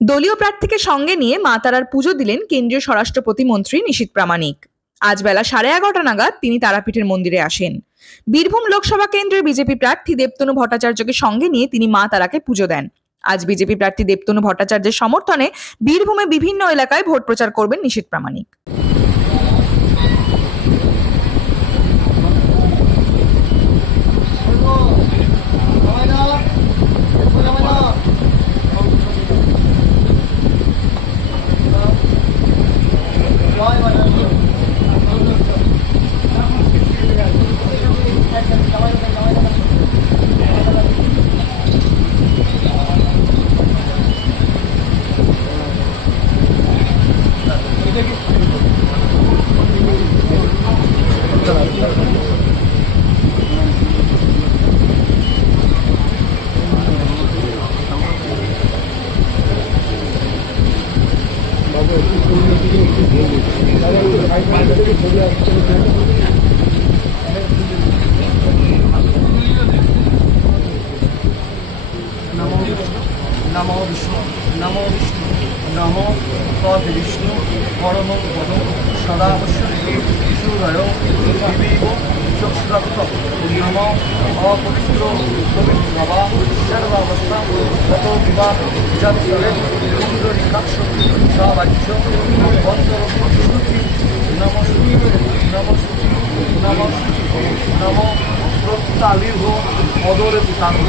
দলীয় প্রার্থীকে সঙ্গে নিয়ে মা তারার পুজো দিলেন কেন্দ্রীয় স্বরাষ্ট্র প্রতিমন্ত্রী নিশীথ প্রামাণিক। আজ বেলা 11:30 নাগাদ তিনি তারাপীঠের মন্দিরে আসেন। বীরভূম লোকসভা কেন্দ্রের বিজেপি প্রার্থী দেবতনু ভট্টাচার্যকে সঙ্গে নিয়ে তিনি মা তারাকে পুজো দেন। আজ বিজেপি প্রার্থী দেবতনু ভট্টাচার্যের সমর্থনে বীরভূমে বিভিন্ন এলাকায় ভোট প্রচার করবেন নিশীথ প্রামাণিক। नमो विष्णु नमो विष्णु नमो तद विष्णु परम पद सदा सूर्य दिवीव चक्षुरक्त नमो अपवित्र पवित्रवा सर्वावस्था ततो विवाह जत्सरे पुंडरीकाक्ष सवाच्य अन्तरश्रुति नमस्ति नमस्ति नमस्ति नमो प्रत्यालिर्भ अदरे पुतांग।